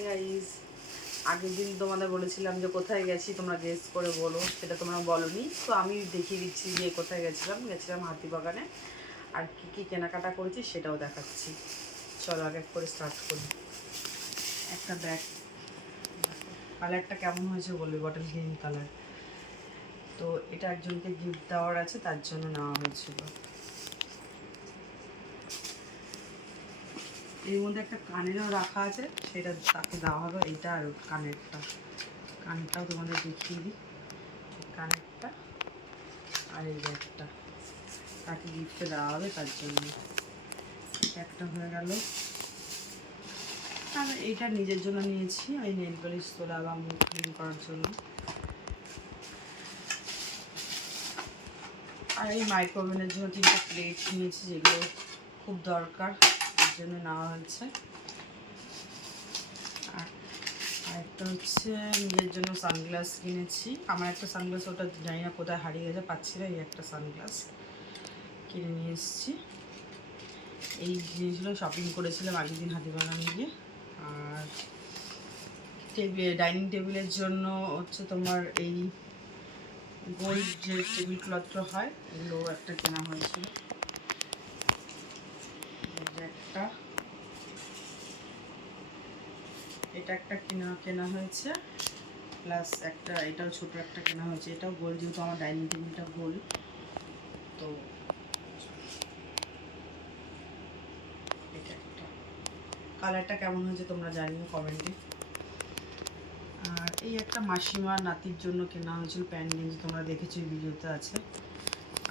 Hi guys, আগের দিন তোমাদের বলেছিলাম যে কোথায় গেছি তোমরা গেস করে বলো, সেটা তোমরা বলোনি। তো আমি দেখিয়ে দিচ্ছি যে কোথায় গেছিলাম হাতিবাগানে। আর কি কি কেনাকাটা করেছি সেটাও দেখাচ্ছি। চলো আগে করে স্টার্ট করি। একটা ব্যাগ, কালারটা কেমন হয়েছে বলবে, বটল গ্রিন কালার। তো এটা একজনকে গিফট দেওয়ার আছে, তার জন্য নেওয়া হয়েছিল। এর মধ্যে একটা কানেরও রাখা আছে, সেটা তাকে দেওয়া হবে। এইটা আর কানেরটাও তোমাদের দেখিয়ে দিই। কানেরটা আর এই ব্যাগটা তাকে গিফটে দেওয়া হবে, তার জন্য একটা হয়ে গেল। আর এইটা নিজের জন্য নিয়েছি, এই নেল পলিশ তোলা বা মুখ ক্লিন করার জন্য। আর এই মাইক্রোওভেনের জন্য 3টা প্লেট নিয়েছি, যেগুলো খুব দরকার, এর জন্য নেওয়া হয়েছে। আর একটা হচ্ছে নিজের জন্য সানগ্লাস কিনেছি। আমার একটা সানগ্লাস, ওটা জানি না কোথায় হারিয়ে গেছে, পাচ্ছি না। এই একটা সানগ্লাস কিনে নিয়ে এসেছি। এই জিনিসগুলো শপিং করেছিলাম আগের দিন হাতিবাগান গিয়ে। আর ডাইনিং টেবিলের জন্য হচ্ছে তোমার এই গোল্ড যে টেবিল ক্লথটা হয়, এগুলো একটা কেনা হয়েছিল। একটা এটা একটা কেনা হয়েছে, প্লাস একটা এটাও ছোট একটা কেনা হয়েছে। এটাও গোল, যেহেতু আমার ডাইনিং টেবিলটা গোল। তো এটা একটা কালারটা কেমন হয়েছে তোমরা জানিও কমেন্টে। আর এই একটা মাসিমা নাতির জন্য কেনা হয়েছিল প্যান্ট গেঞ্জি, তোমরা দেখেছো ভিডিওতে আছে।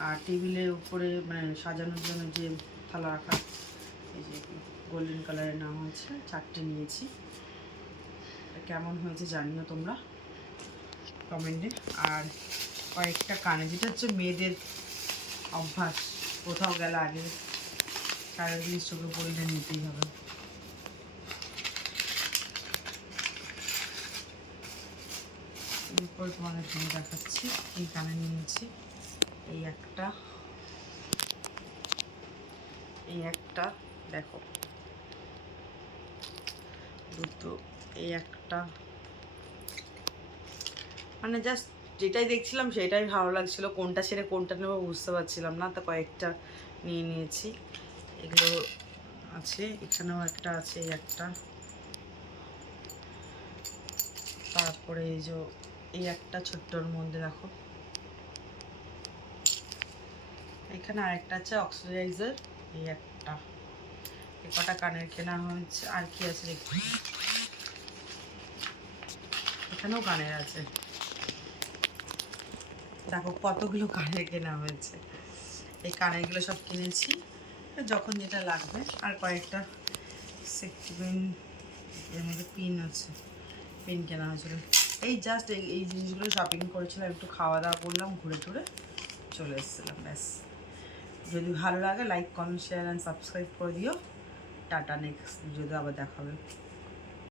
আর টেবিলের উপরে মানে সাজানোর জন্য যে থালা রাখা, এই যে গোল্ডেন কালারের নাম হয়েছে। 4টে নিয়েছি, কেমন হয়েছে জানিও তোমরা কমেন্টে। আর কয়েকটা কানে, যেটা হচ্ছে মেয়েদের অভ্যাস, কোথাও গেলে আগে সারা জিনিস চোখে পড়লে নিতেই হবে। এরপর তোমাদের জন্য দেখাচ্ছি এই কানে নিয়েছি। এই একটা দেখো, দুটো, এই একটা, মানে জাস্ট যেটাই দেখছিলাম সেটাই ভালো লাগছিল, কোনটা ছেড়ে কোনটা নেবো বুঝতে পারছিলাম না, তো কয়েকটা নিয়ে নিয়েছি। এগুলো আছে, এখানেও একটা আছে, এই একটা। তারপরে এই একটা ছোট্টর মধ্যে দেখো, এখানে আরেকটা আছে অক্সিডাইজার। এই একটা, এই কটা কানের কেনা হয়েছে। আর কি আছে দেখি, এখানেও কানের আছে। দেখো কতগুলো কানের কেনা হয়েছে। এই কানেরগুলো সব কিনেছি, যখন যেটা লাগবে। আর কয়েকটা সেফটি পিন, এর মধ্যে পিন আছে, পিন কেনা হয়েছিল। এই জাস্ট এই জিনিসগুলো শপিং করেছিলাম, একটু খাওয়া দাওয়া করলাম, ঘুরে টুরে চলে এসেছিলাম, ব্যাস। যদি ভালো লাগে like, comment, share and subscribe করে দিও। টাটা, নেক্সট ভিডিওতে আবার দেখা হবে।